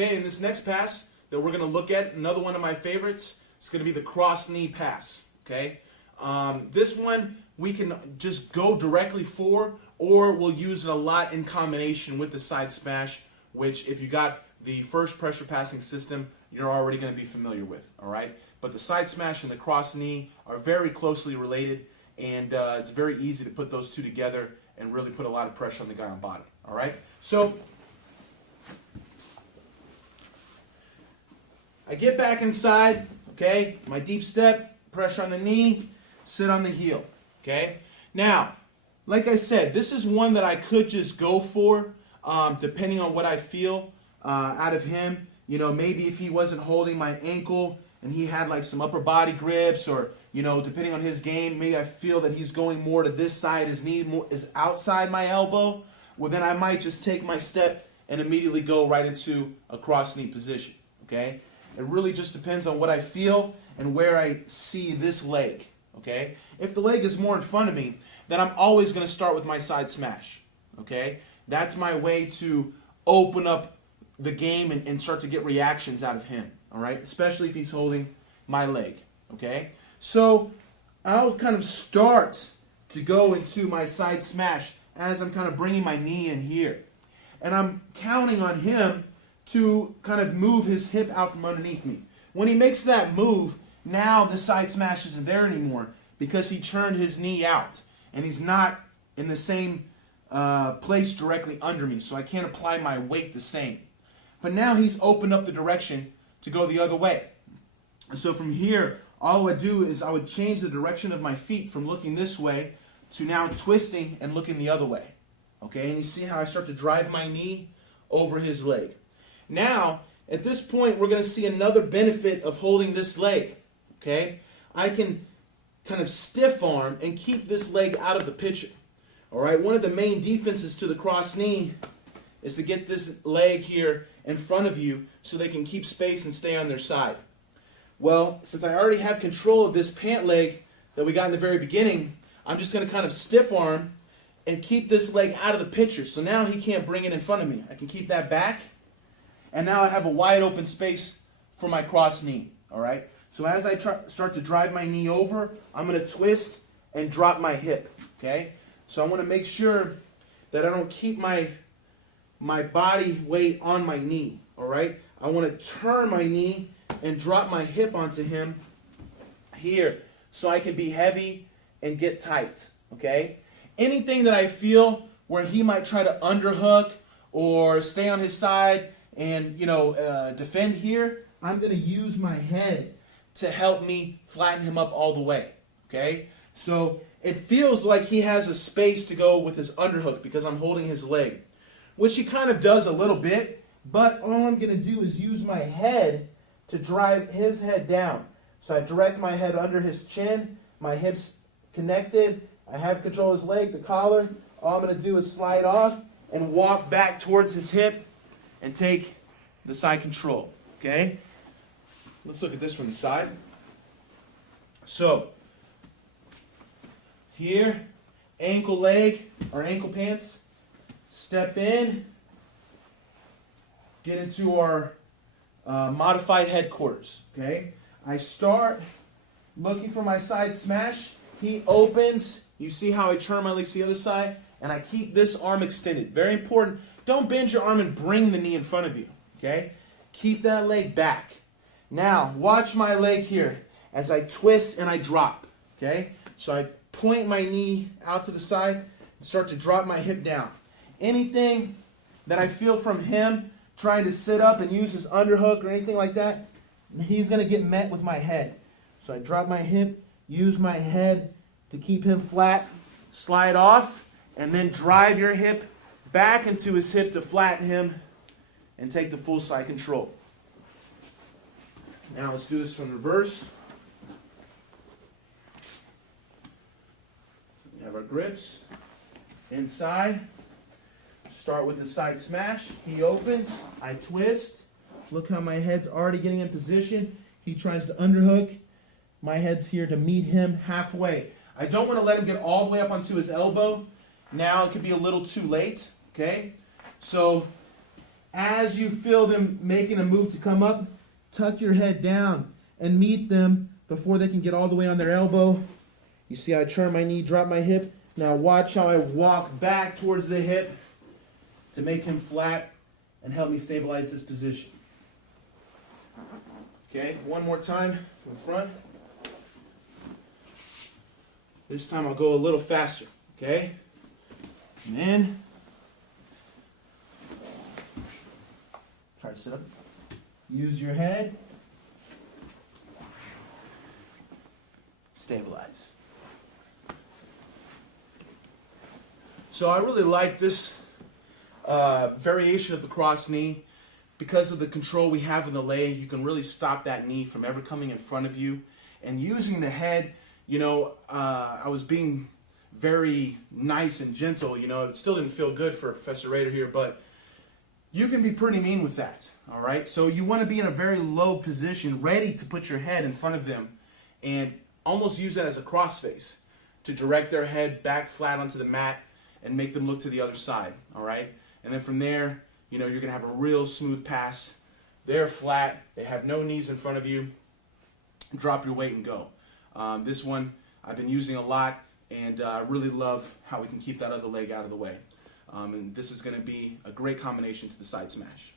Okay, in this next pass that we're going to look at, another one of my favorites, it's going to be the cross knee pass. Okay, this one we can just go directly for, or we'll use it a lot in combination with the side smash, which if you got the first pressure passing system, you're already going to be familiar with. All right, but the side smash and the cross knee are very closely related, and it's very easy to put those two together and really put a lot of pressure on the guy on bottom. All right, so I get back inside, okay, my deep step, pressure on the knee, sit on the heel, okay? Now, like I said, this is one that I could just go for, depending on what I feel out of him. You know, maybe if he wasn't holding my ankle and he had like some upper body grips, or, you know, depending on his game, maybe I feel that he's going more to this side, his knee is outside my elbow, well then I might just take my step and immediately go right into a cross knee position, okay? It really just depends on what I feel and where I see this leg, okay? If the leg is more in front of me, then I'm always going to start with my side smash, okay? That's my way to open up the game and start to get reactions out of him, all right? Especially if he's holding my leg, okay? So I'll kind of start to go into my side smash as I'm kind of bringing my knee in here. And I'm counting on him to kind of move his hip out from underneath me. When he makes that move, now the side smash isn't there anymore because he turned his knee out and he's not in the same place directly under me, so I can't apply my weight the same. But now he's opened up the direction to go the other way. So from here, all I would do is I would change the direction of my feet from looking this way to now twisting and looking the other way. Okay, and you see how I start to drive my knee over his leg. Now, at this point, we're going to see another benefit of holding this leg, okay? I can kind of stiff arm and keep this leg out of the picture, all right? One of the main defenses to the cross knee is to get this leg here in front of you so they can keep space and stay on their side. Well, since I already have control of this pant leg that we got in the very beginning, I'm just going to kind of stiff arm and keep this leg out of the picture. So now he can't bring it in front of me. I can keep that back. And now I have a wide open space for my cross knee, all right? So as I start to drive my knee over, I'm going to twist and drop my hip, okay? So I want to make sure that I don't keep my body weight on my knee, all right? I want to turn my knee and drop my hip onto him here so I can be heavy and get tight, okay? Anything that I feel where he might try to underhook or stay on his side and, you know, defend here, I'm going to use my head to help me flatten him up all the way, okay? So it feels like he has a space to go with his underhook because I'm holding his leg, which he kind of does a little bit, but all I'm going to do is use my head to drive his head down. So I direct my head under his chin, my hips connected, I have control of his leg, the collar. All I'm going to do is slide off and walk back towards his hip and take the side control, okay? Let's look at this from the side. So, here, ankle leg, or ankle pants, step in, get into our modified headquarters, okay? I start looking for my side smash. He opens. You see how I turn my legs to the other side? And I keep this arm extended. Very important. Don't bend your arm and bring the knee in front of you, okay? Keep that leg back. Now, watch my leg here as I twist and I drop, okay? So I point my knee out to the side and start to drop my hip down. Anything that I feel from him trying to sit up and use his underhook or anything like that, he's going to get met with my head. So I drop my hip, use my head to keep him flat, slide off, and then drive your hip back into his hip to flatten him and take the full side control. Now let's do this from reverse. We have our grips. Inside. Start with the side smash. He opens. I twist. Look how my head's already getting in position. He tries to underhook. My head's here to meet him halfway. I don't want to let him get all the way up onto his elbow. Now it could be a little too late. Okay? So As you feel them making a move to come up, tuck your head down and meet them before they can get all the way on their elbow. You see I turn my knee, drop my hip. Now watch how I walk back towards the hip to make him flat and help me stabilize this position. Okay, one more time from the front. This time I'll go a little faster, okay? And in. Try to sit up. Use your head. Stabilize. So I really like this variation of the cross knee. Because of the control we have in the leg, you can really stop that knee from ever coming in front of you. And using the head, you know, I was being very nice and gentle. You know, it still didn't feel good for Professor Rader here, but you can be pretty mean with that, all right? So you want to be in a very low position, ready to put your head in front of them and almost use that as a crossface to direct their head back flat onto the mat and make them look to the other side, all right? And then from there, you know, you're going to have a real smooth pass. They're flat. They have no knees in front of you. Drop your weight and go. This one I've been using a lot, and I really love how we can keep that other leg out of the way. And this is going to be a great combination to the side smash.